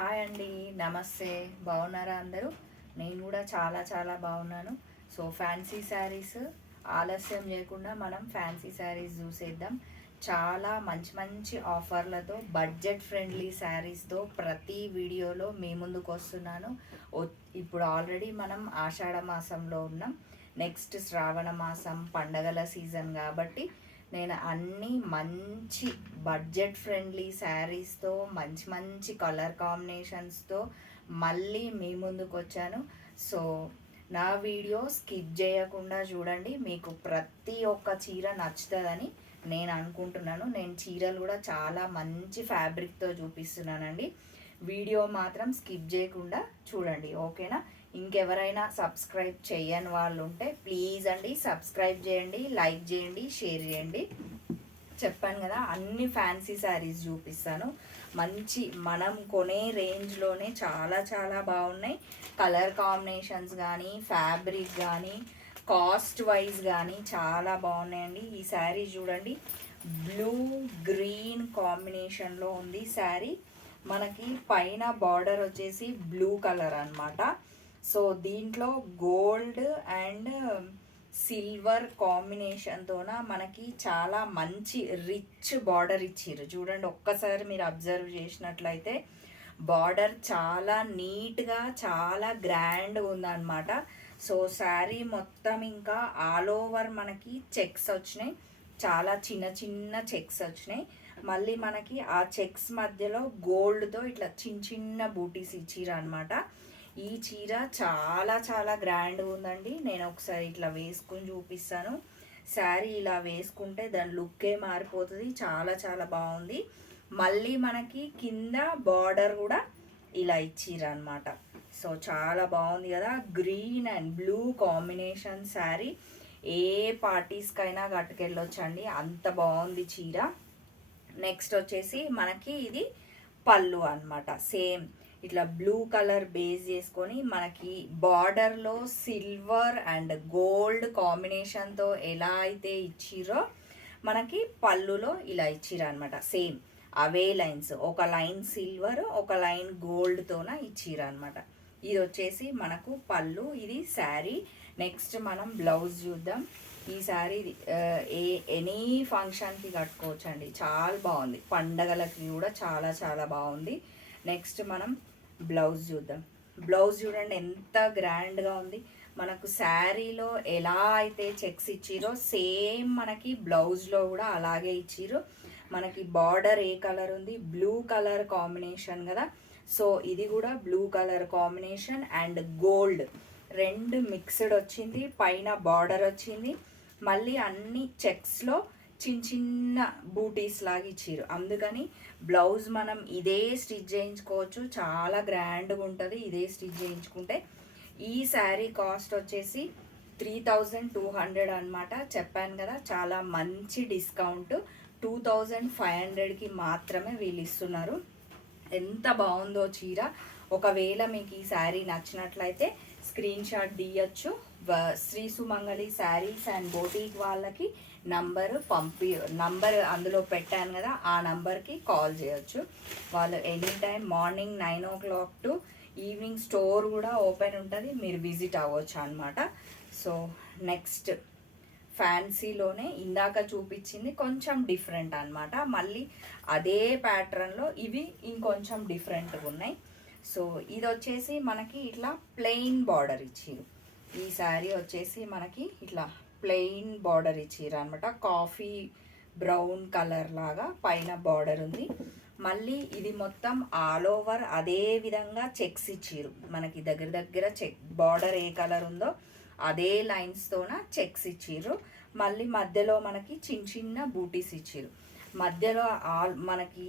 Hi అండి, నమస్తే. బాగున్నారా అందరూ? నేను కూడా చాలా చాలా బాగున్నాను. సో ఫ్యాన్సీ శారీస్ ఆలస్యం చేయకుండా మనం ఫ్యాన్సీ శారీస్ చూసేద్దాం. చాలా మంచి మంచి ఆఫర్లతో బడ్జెట్ ఫ్రెండ్లీ శారీస్తో ప్రతి వీడియోలో మీ ముందుకు వస్తున్నాను. ఇప్పుడు ఆల్రెడీ మనం ఆషాఢ మాసంలో ఉన్నాం. నెక్స్ట్ శ్రావణ మాసం పండగల సీజన్ కాబట్టి నేను అన్ని మంచి బడ్జెట్ ఫ్రెండ్లీ శారీస్తో మంచి మంచి కలర్ కాంబినేషన్స్తో మళ్ళీ మీ ముందుకు వచ్చాను. సో నా వీడియో స్కిప్ చేయకుండా చూడండి. మీకు ప్రతి ఒక్క చీర నచ్చుతుందని నేను అనుకుంటున్నాను. నేను చీరలు కూడా చాలా మంచి ఫ్యాబ్రిక్తో చూపిస్తున్నానండి. వీడియో మాత్రం స్కిప్ చేయకుండా చూడండి, ఓకేనా? ఇంకెవరైనా సబ్స్క్రైబ్ చేయని వాళ్ళు ఉంటే ప్లీజ్ అండి సబ్స్క్రైబ్ చేయండి, లైక్ చేయండి, షేర్ చేయండి. చెప్పాను కదా, అన్ని ఫ్యాన్సీ శారీస్ చూపిస్తాను. మంచి మనం కొనే రేంజ్లోనే చాలా చాలా బాగున్నాయి. కలర్ కాంబినేషన్స్ కానీ ఫ్యాబ్రిక్ కానీ కాస్ట్ వైజ్ కానీ చాలా బాగున్నాయండి. ఈ శారీ చూడండి, బ్లూ గ్రీన్ కాంబినేషన్లో ఉంది శారీ. మనకి పైన బార్డర్ వచ్చేసి బ్లూ కలర్ అన్నమాట. సో దీంట్లో గోల్డ్ అండ్ సిల్వర్ కాంబినేషన్తోన మనకి చాలా మంచి రిచ్ బార్డర్ ఇచ్చిర్రు. చూడండి, ఒక్కసారి మీరు అబ్జర్వ్ చేసినట్లయితే బార్డర్ చాలా నీట్గా చాలా గ్రాండ్గా ఉందన్నమాట. సో శారీ మొత్తం ఇంకా ఆల్ ఓవర్ మనకి చెక్స్ వచ్చినాయి, చాలా చిన్న చిన్న చెక్స్ వచ్చినాయి. మళ్ళీ మనకి ఆ చెక్స్ మధ్యలో గోల్డ్తో ఇట్లా చిన్న చిన్న బూటీస్ ఇచ్చిర్రు అనమాట. ఈ చీర చాలా చాలా గ్రాండ్గా ఉందండి. నేను ఒకసారి ఇట్లా వేసుకుని చూపిస్తాను. శారీ ఇలా వేసుకుంటే దాని లుక్కే మారిపోతుంది, చాలా చాలా బాగుంది. మళ్ళీ మనకి కింద బార్డర్ కూడా ఇలా ఇచ్చిర్రు అనమాట. సో చాలా బాగుంది కదా, green and blue combination sari. ఏ పార్టీస్కైనా కట్టుకెళ్ళొచ్చండి, అంత బాగుంది చీర. నెక్స్ట్ వచ్చేసి మనకి ఇది పళ్ళు అనమాట. సేమ్ ఇట్లా బ్లూ కలర్ బేస్ చేసుకొని మనకి బార్డర్లో సిల్వర్ అండ్ గోల్డ్ కాంబినేషన్తో ఎలా అయితే ఇచ్చిరో మనకి పళ్ళులో ఇలా ఇచ్చిర్రు అనమాట. సేమ్ అవే లైన్స్, ఒక లైన్ సిల్వర్ ఒక లైన్ గోల్డ్తోన ఇచ్చిర్రు అనమాట. ఇది వచ్చేసి మనకు పళ్ళు, ఇది శారీ. నెక్స్ట్ మనం బ్లౌజ్ చూద్దాం. ఈ శారీ ఎనీ ఫంక్షన్కి కట్టుకోవచ్చు అండి, చాలా బాగుంది. పండగలకి కూడా చాలా చాలా బాగుంది. నెక్స్ట్ మనం బ్లౌజ్ చూద్దాం. బ్లౌజ్ చూడండి ఎంత గ్రాండ్గా ఉంది. మనకు శారీలో ఎలా అయితే చెక్స్ ఇచ్చిరో సేమ్ మనకి బ్లౌజ్లో కూడా అలాగే ఇచ్చిర్రు. మనకి బార్డర్ ఏ కలర్ ఉంది, బ్లూ కలర్ కాంబినేషన్ కదా. సో ఇది కూడా blue colour combination and gold రెండు మిక్స్డ్ వచ్చింది. పైన బార్డర్ వచ్చింది, మళ్ళీ అన్ని చెక్స్లో చిన్న చిన్న బూటీస్ లాగా ఇచ్చిర్రు. అందుకని బ్లౌజ్ మనం ఇదే స్టిచ్ చేయించుకోవచ్చు, చాలా గ్రాండ్గా ఉంటుంది ఇదే స్టిచ్ చేయించుకుంటే. ఈ శారీ కాస్ట్ వచ్చేసి 3200 అనమాట. చెప్పాను కదా, చాలా మంచి డిస్కౌంట్. 2500కి మాత్రమే వీళ్ళు ఇస్తున్నారు. ఎంత బాగుందో చీర. ఒకవేళ మీకు ఈ శారీ నచ్చినట్లయితే స్క్రీన్ షాట్ తీయచ్చు. శ్రీ సుమంగళి శారీస్ అండ్ బోటీక్ వాళ్ళకి నంబర్ అందులో పెట్టాను కదా, ఆ నంబర్కి కాల్ చేయొచ్చు. వాళ్ళు any time morning 9 o'clock to evening store కూడా ఓపెన్ ఉంటుంది, మీరు విజిట్ అవ్వచ్చు అనమాట. సో నెక్స్ట్ ఫ్యాన్సీలోనే ఇందాక చూపించింది కొంచెం డిఫరెంట్ అనమాట. మళ్ళీ అదే ప్యాటర్న్లో ఇవి ఇంకొంచెం డిఫరెంట్గా ఉన్నాయి. సో ఇది వచ్చేసి మనకి ఇట్లా ప్లెయిన్ బార్డర్ ఇచ్చిర్రు. ఈ శారీ వచ్చేసి మనకి ఇట్లా ప్లెయిన్ బార్డర్ ఇచ్చిర్రు అనమాట. కాఫీ బ్రౌన్ కలర్ లాగా పైన బార్డర్ ఉంది. మళ్ళీ ఇది మొత్తం ఆల్ ఓవర్ అదే విధంగా చెక్స్ ఇచ్చిర్రు. మనకి దగ్గర దగ్గర చెక్ బార్డర్ ఏ కలర్ ఉందో అదే లైన్స్తోన చెక్స్ ఇచ్చిర్రు. మళ్ళీ మధ్యలో మనకి చిన్న చిన్న బూటీస్ ఇచ్చిర్రు. మధ్యలో మనకి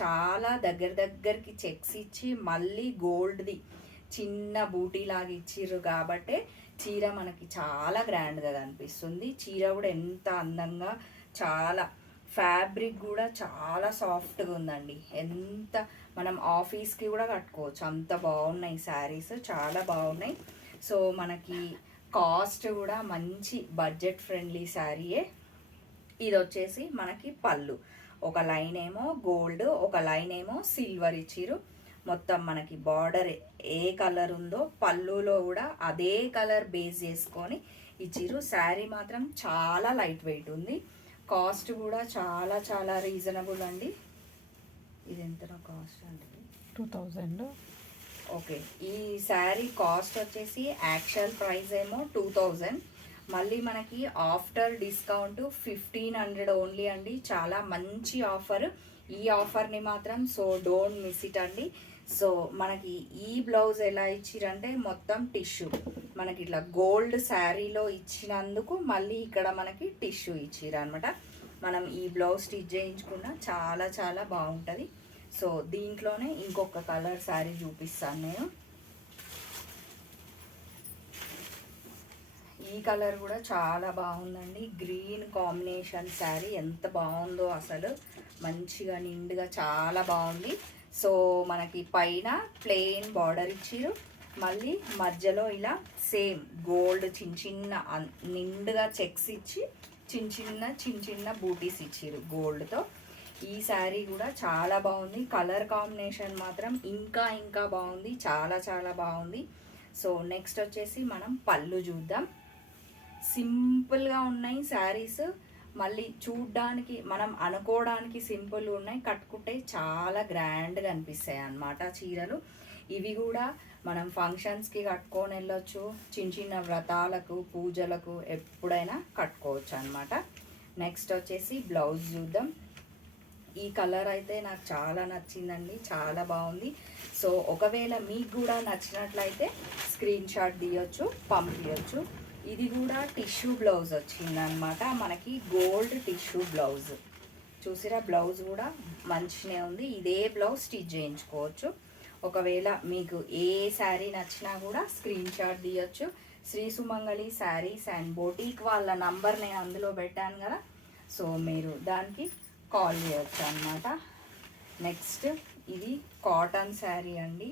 చాలా దగ్గరికి చెక్స్ ఇచ్చి మళ్ళీ గోల్డ్ది చిన్న బూటీ లాగా ఇచ్చిర్రు. కాబట్టి చీర మనకి చాలా గ్రాండ్గా కనిపిస్తుంది. చీర కూడా ఎంత అందంగా, చాలా ఫ్యాబ్రిక్ కూడా చాలా సాఫ్ట్గా ఉందండి. ఎంత మనం ఆఫీస్కి కూడా కట్టుకోవచ్చు, అంత బాగున్నాయి శారీస్, చాలా బాగున్నాయి. సో మనకి కాస్ట్ కూడా మంచి బడ్జెట్ ఫ్రెండ్లీ శారీయే. ఇది వచ్చేసి మనకి పళ్ళు, ఒక లైన్ ఏమో గోల్డ్ ఒక లైన్ ఏమో సిల్వర్ ఇచ్చిర్రు. మొత్తం మనకి బార్డర్ ఏ కలర్ ఉందో పళ్ళులో కూడా అదే కలర్ బేస్ చేసుకొని ఇచ్చిర్రు. శారీ మాత్రం చాలా లైట్ వెయిట్ ఉంది. కాస్ట్ కూడా చాలా చాలా రీజనబుల్ అండి. ఇది ఎంత కాస్ట్ అండి? 2000. ఓకే, ఈ శారీ కాస్ట్ వచ్చేసి యాక్చువల్ ప్రైస్ ఏమో 2000, మళ్ళీ మనకి ఆఫ్టర్ డిస్కౌంట్ 1500 ఓన్లీ అండి. చాలా మంచి ఆఫర్. ఈ ఆఫర్ని మాత్రం సో డోంట్ మిస్ ఇట్ అండి. సో మనకి ఈ బ్లౌజ్ ఎలా ఇచ్చిరంటే మొత్తం టిష్యూ మనకి ఇట్లా గోల్డ్ శారీలో ఇచ్చినందుకు మళ్ళీ ఇక్కడ మనకి టిష్యూ ఇచ్చిరు అనమాట. మనం ఈ బ్లౌజ్ స్టిచ్ చేయించుకున్న చాలా చాలా బాగుంటుంది. సో దీంట్లోనే ఇంకొక కలర్ శారీ చూపిస్తాను నేను. ఈ కలర్ కూడా చాలా బాగుందండి. గ్రీన్ కాంబినేషన్ శారీ ఎంత బాగుందో అసలు, మంచిగా నిండుగా చాలా బాగుంది. సో మనకి పైన ప్లెయిన్ బార్డర్ ఇచ్చిరు, మళ్ళీ మధ్యలో ఇలా సేమ్ గోల్డ్ చిన్న చిన్న నిండుగా చెక్స్ ఇచ్చి చిన్న చిన్న బూటీస్ ఇచ్చిరు గోల్డ్తో. ఈ శారీ కూడా చాలా బాగుంది. కలర్ కాంబినేషన్ మాత్రం ఇంకా ఇంకా బాగుంది, చాలా చాలా బాగుంది. సో నెక్స్ట్ వచ్చేసి మనం పళ్ళు చూద్దాం. సింపుల్గా ఉన్నాయి శారీస్, మళ్ళీ చూడ్డానికి మనం అనుకోవడానికి సింపుల్గా ఉన్నాయి, కట్టుకుంటే చాలా గ్రాండ్గా అనిపిస్తాయి అన్నమాట చీరలు. ఇవి కూడా మనం ఫంక్షన్స్కి కట్టుకొని వెళ్ళొచ్చు, చిన్న చిన్న వ్రతాలకు పూజలకు ఎప్పుడైనా కట్టుకోవచ్చు అనమాట. నెక్స్ట్ వచ్చేసి బ్లౌజ్ చూద్దాం. ఈ కలర్ అయితే నాకు చాలా నచ్చిందండి, చాలా బాగుంది. సో ఒకవేళ మీకు కూడా నచ్చినట్లయితే స్క్రీన్ షాట్ తీయొచ్చు, పంపించవచ్చు. ఇది కూడా టిష్యూ బ్లౌజ్ వచ్చిందనమాట మనకి, గోల్డ్ టిష్యూ బ్లౌజ్. చూసిరా బ్లౌజ్ కూడా మంచిగా ఉంది. ఇదే బ్లౌజ్ స్టిచ్ చేయించుకోవచ్చు. ఒకవేళ మీకు ఏ శారీ నచ్చినా కూడా స్క్రీన్ షాట్ తీయొచ్చు. శ్రీ సుమంగళి శారీస్ అండ్ బొటీక్ వాళ్ళ నంబర్ నేను అందులో పెట్టాను కదా, సో మీరు దానికి కాల్ చేయొచ్చు అన్నమాట. నెక్స్ట్ ఇది కాటన్ శారీ అండి.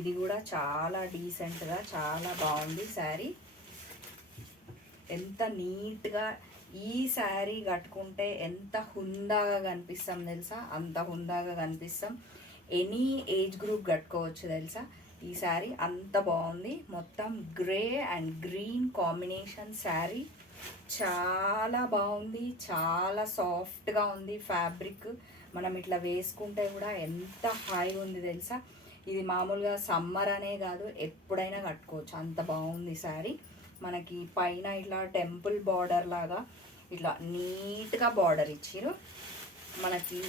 ఇది కూడా చాలా డీసెంట్గా చాలా బాగుంది శారీ. ఎంత నీట్గా ఈ శారీ కట్టుకుంటే ఎంత హుందాగా కనిపిస్తాం తెలుసా, అంత హుందాగా కనిపిస్తాం. ఎనీ ఏజ్ గ్రూప్ కట్టుకోవచ్చు తెలుసా. ఈ శారీ అంత బాగుంది. మొత్తం grey and green combination sari చాలా బాగుంది, చాలా సాఫ్ట్గా ఉంది ఫ్యాబ్రిక్. మనం ఇట్లా వేసుకుంటే కూడా ఎంత హాయిగా ఉంది తెలుసా. ఇది మామూలుగా సమ్మర్ అనే కాదు, ఎప్పుడైనా కట్టుకోవచ్చు, అంత బాగుంది శారీ. మనకి పైన ఇట్లా టెంపుల్ బార్డర్ లాగా ఇట్లా నీట్గా బార్డర్ ఇచ్చిరు. మనకి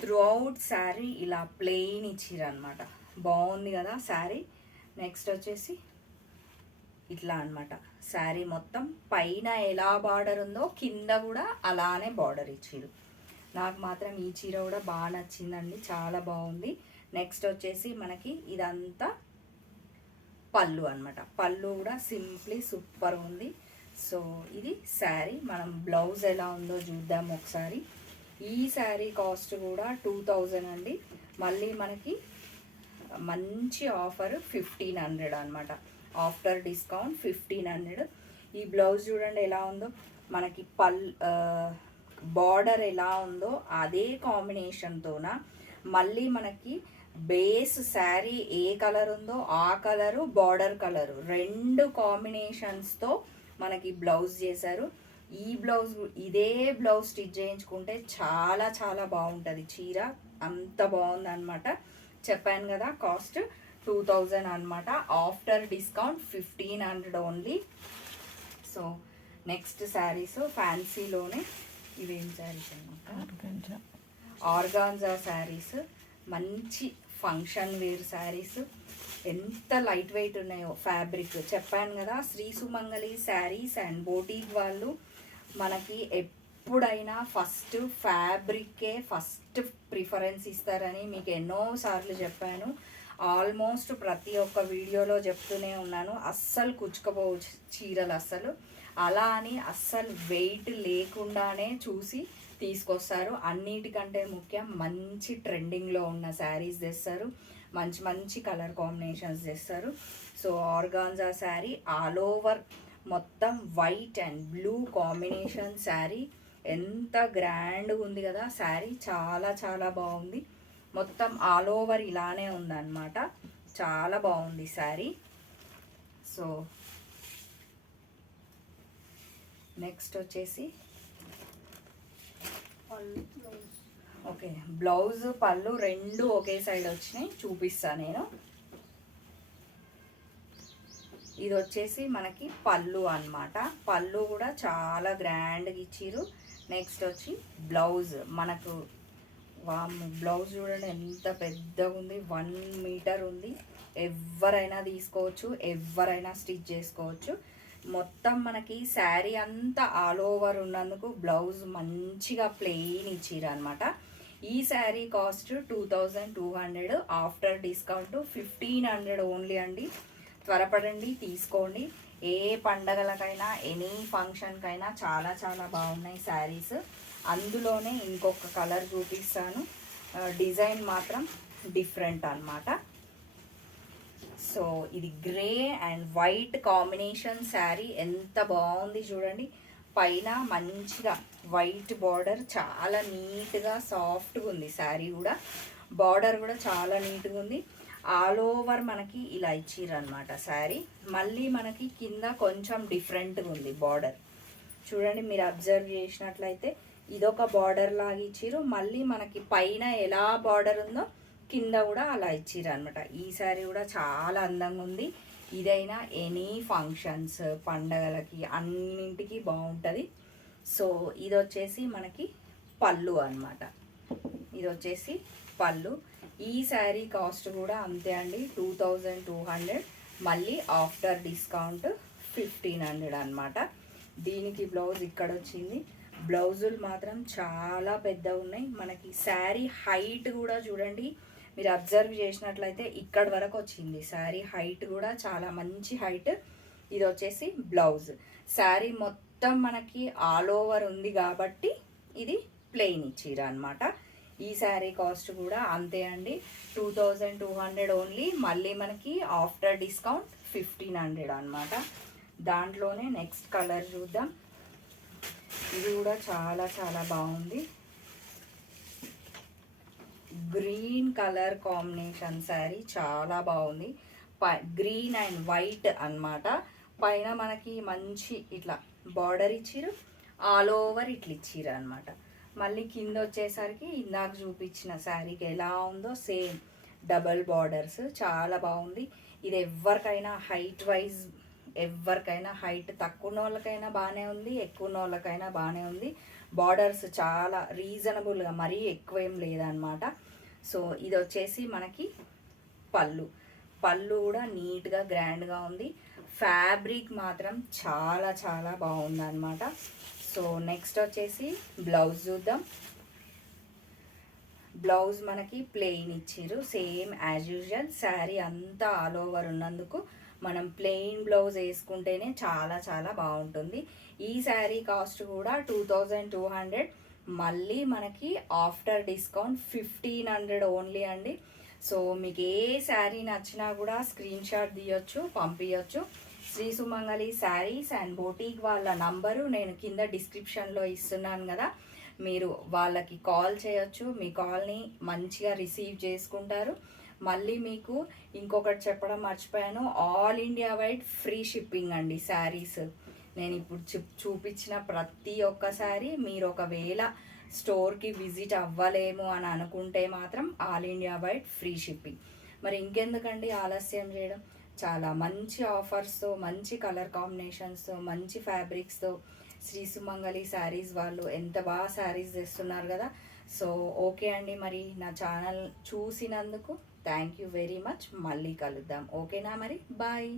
త్రూ అవుట్ శారీ ఇలా ప్లెయిన్ ఇచ్చిరు అనమాట. బాగుంది కదా శారీ. నెక్స్ట్ వచ్చేసి ఇట్లా అనమాట శారీ మొత్తం పైన ఎలా బార్డర్ ఉందో కింద కూడా అలానే బార్డర్ ఇచ్చిరు. నాకు మాత్రం ఈ చీర కూడా బాగా నచ్చిందండి, చాలా బాగుంది. నెక్స్ట్ వచ్చేసి మనకి ఇదంతా పళ్ళు అనమాట. పళ్ళు కూడా సింప్లీ సూపర్ ఉంది. సో ఇది శారీ. మనం బ్లౌజ్ ఎలా ఉందో చూద్దాం ఒకసారి. ఈ శారీ కాస్ట్ కూడా 2000 అండి. మళ్ళీ మనకి మంచి ఆఫర్ 1500 అనమాట. After discount 1500. ఈ బ్లౌజ్ చూడండి ఎలా ఉందో, మనకి బార్డర్ ఎలా ఉందో అదే కాంబినేషన్తోన మళ్ళీ మనకి బేస్ శారీ ఏ కలర్ ఉందో ఆ కలరు, బార్డర్ కలరు రెండు కాంబినేషన్స్తో మనకి బ్లౌజ్ చేశారు. ఈ బ్లౌజ్ ఇదే బ్లౌజ్ స్టిచ్ చేయించుకుంటే చాలా చాలా బాగుంటుంది చీర, అంత బాగుంది అనమాట. చెప్పాను కదా కాస్ట్ 2000 అనమాట. After discount 1500 only. So next saris ఫ్యాన్సీలోనే ఇవేం శారీస్ అనమాట, ఆర్గాన్జా శారీస్. మంచి ఫంక్షన్ వేర్ శారీస్, ఎంత లైట్ వెయిట్ ఉన్నాయో ఫ్యాబ్రిక్. చెప్పాను కదా శ్రీ సుమంగళి శారీస్ అండ్ బోటీక్ వాళ్ళు మనకి ఎప్పుడైనా ఫస్ట్ ఫ్యాబ్రిక్కే ఫస్ట్ ప్రిఫరెన్స్ ఇస్తారని మీకు ఎన్నోసార్లు చెప్పాను. ఆల్మోస్ట్ ప్రతి ఒక్క వీడియోలో చెప్తూనే ఉన్నాను. అస్సలు కుచ్చుకపోవు చీరలు అస్సలు. అలా అని అస్సలు వెయిట్ లేకుండానే చూసి తీసుకొస్తారు. అన్నిటికంటే ముఖ్యం మంచి ట్రెండింగ్లో ఉన్న శారీస్ తెస్తారు, మంచి మంచి కలర్ కాంబినేషన్స్ తెస్తారు. So organza sari all over మొత్తం white and blue combination sari. ఎంత గ్రాండ్గా ఉంది కదా శారీ, చాలా చాలా బాగుంది. మొత్తం ఆల్ ఓవర్ ఇలానే ఉందన్నమాట. చాలా బాగుంది శారీ. సో నెక్స్ట్ వచ్చేసి ఓకే, బ్లౌజ్ పళ్ళు రెండు ఒకే సైడ్ వచ్చినాయి, చూపిస్తాను నేను. ఇది వచ్చేసి మనకి పళ్ళు అన్నమాట. పళ్ళు కూడా చాలా గ్రాండ్గా ఇచ్చిర్రు. నెక్స్ట్ వచ్చి బ్లౌజ్ మనకు బ్లౌజ్ చూడండి ఎంత పెద్దగా ఉంది, 1 మీటర్ ఉంది. ఎవరైనా తీసుకోవచ్చు, ఎవరైనా స్టిచ్ చేసుకోవచ్చు. మొత్తం మనకి శారీ అంతా ఆల్ ఓవర్ ఉన్నందుకు బ్లౌజ్ మంచిగా ప్లెయిన్ ఇచ్చిర్రు అనమాట. ఈ sari cost 2200, after discount 1500 only అండి. త్వరపడండి, తీసుకోండి. ఏ పండగలకైనా ఎనీ ఫంక్షన్కైనా చాలా చాలా బాగున్నాయి శారీస్. అందులోనే ఇంకొక కలర్ చూపిస్తాను, డిజైన్ మాత్రం డిఫరెంట్ అన్నమాట. సో ఇది grey and white combination sari ఎంత బాగుంది చూడండి. పైన మంచిగా వైట్ బార్డర్, చాలా నీట్గా సాఫ్ట్గా ఉంది శారీ కూడా. బార్డర్ కూడా చాలా నీట్గా ఉంది. ఆల్ ఓవర్ మనకి ఇలా ఇచ్చిర్రనమాట శారీ. మళ్ళీ మనకి కింద కొంచెం డిఫరెంట్గా ఉంది బార్డర్ చూడండి. మీరు అబ్జర్వ్ చేసినట్లయితే ఇదొక బార్డర్ లాగా ఇచ్చిర్రు. మళ్ళీ మనకి పైన ఎలా బార్డర్ ఉందో కింద కూడా అలా ఇచ్చిర్రు అనమాట. ఈ శారీ కూడా చాలా అందంగా ఉంది. ఇదైనా ఎనీ ఫంక్షన్స్, పండగలకి అన్నింటికి బాగుంటుంది. సో ఇది వచ్చేసి మనకి పళ్ళు అనమాట. ఇది వచ్చేసి పళ్ళు. ఈ శారీ కాస్ట్ కూడా అంతే అండి, 2200. మళ్ళీ ఆఫ్టర్ డిస్కౌంట్ 1500 అనమాట. దీనికి బ్లౌజ్ ఇక్కడ వచ్చింది. బ్లౌజులు మాత్రం చాలా పెద్దగా ఉన్నాయి. మనకి శారీ హైట్ కూడా చూడండి, మీరు అబ్జర్వ్ చేసినట్లయితే ఇక్కడ వరకు వచ్చింది శారీ హైట్ కూడా, చాలా మంచి హైట్. ఇది వచ్చేసి బ్లౌజ్. శారీ మొత్తం మనకి ఆల్ ఓవర్ ఉంది కాబట్టి ఇది ప్లెయిన్ ఇచ్చిర్రు అనమాట. ఈ శారీ కాస్ట్ కూడా అంతే అండి, 2200 ఓన్లీ. మళ్ళీ మనకి ఆఫ్టర్ డిస్కౌంట్ 1500 అనమాట. దాంట్లోనే నెక్స్ట్ కలర్ చూద్దాం. ఇది కూడా చాలా చాలా బాగుంది. గ్రీన్ కలర్ కాంబినేషన్ శారీ చాలా బాగుంది. గ్రీన్ అండ్ వైట్ అన్నమాట. పైన మనకి మంచి ఇట్లా బార్డర్ ఇచ్చిర్రు, ఆల్ ఓవర్ ఇట్లా ఇచ్చిర్రు అనమాట. మళ్ళీ కింద వచ్చేసరికి ఇందాక చూపించిన శారీకి ఎలా ఉందో సేమ్ డబల్ బార్డర్స్, చాలా బాగుంది. ఇది ఎవరికైనా హైట్ వైజ్, ఎవరికైనా హైట్ తక్కువ వాళ్ళకైనా బాగానే ఉంది, ఎక్కువ వాళ్ళకైనా బాగానే ఉంది. బార్డర్స్ చాలా రీజనబుల్గా, మరీ ఎక్కువ ఏం లేదనమాట. సో ఇది వచ్చేసి మనకి పళ్ళు. పళ్ళు కూడా నీట్గా గ్రాండ్గా ఉంది. ఫ్యాబ్రిక్ మాత్రం చాలా చాలా బాగుందన్నమాట. సో నెక్స్ట్ వచ్చేసి బ్లౌజ్ చూద్దాం. బ్లౌజ్ మనకి ప్లెయిన్ ఇచ్చిర్రు, సేమ్ యాజ్ యూజువల్. శారీ అంతా ఆల్ ఓవర్ ఉన్నందుకు మనం ప్లెయిన్ బ్లౌజ్ వేసుకుంటేనే చాలా చాలా బాగుంటుంది. ఈ శారీ కాస్ట్ కూడా 2200. మళ్ళీ మనకి ఆఫ్టర్ డిస్కౌంట్ 1500 ఓన్లీ అండి. సో మీకు ఏ శారీ నచ్చినా కూడా స్క్రీన్ షాట్ తీయొచ్చు, పంపించచ్చు. శ్రీ సుమంగళి శారీస్ అండ్ బోటీక్ వాళ్ళ నంబరు నేను కింద డిస్క్రిప్షన్లో ఇస్తున్నాను కదా, మీరు వాళ్ళకి కాల్ చేయొచ్చు. మీ కాల్ని మంచిగా రిసీవ్ చేసుకుంటారు. మళ్ళీ మీకు ఇంకొకటి చెప్పడం మర్చిపోయాను, all India wide free shipping అండి శారీస్. నేను ఇప్పుడు చూపించిన ప్రతి ఒక్క శారీ మీరు ఒకవేళ స్టోర్కి విజిట్ అవ్వలేము అని అనుకుంటే మాత్రం all India wide free shipping. మరి ఇంకెందుకండి ఆలస్యం చేయడం, చాలా మంచి ఆఫర్స్తో, మంచి కలర్ కాంబినేషన్స్తో, మంచి ఫ్యాబ్రిక్స్తో శ్రీ సుమంగళి శారీస్ వాళ్ళు ఎంత బాగా శారీస్ తెస్తున్నారు కదా. సో ఓకే అండి, మరి నా ఛానల్ చూసినందుకు థ్యాంక్ యూ వెరీ మచ్. మళ్ళీ కలుద్దాం, ఓకేనా? మరి బాయ్.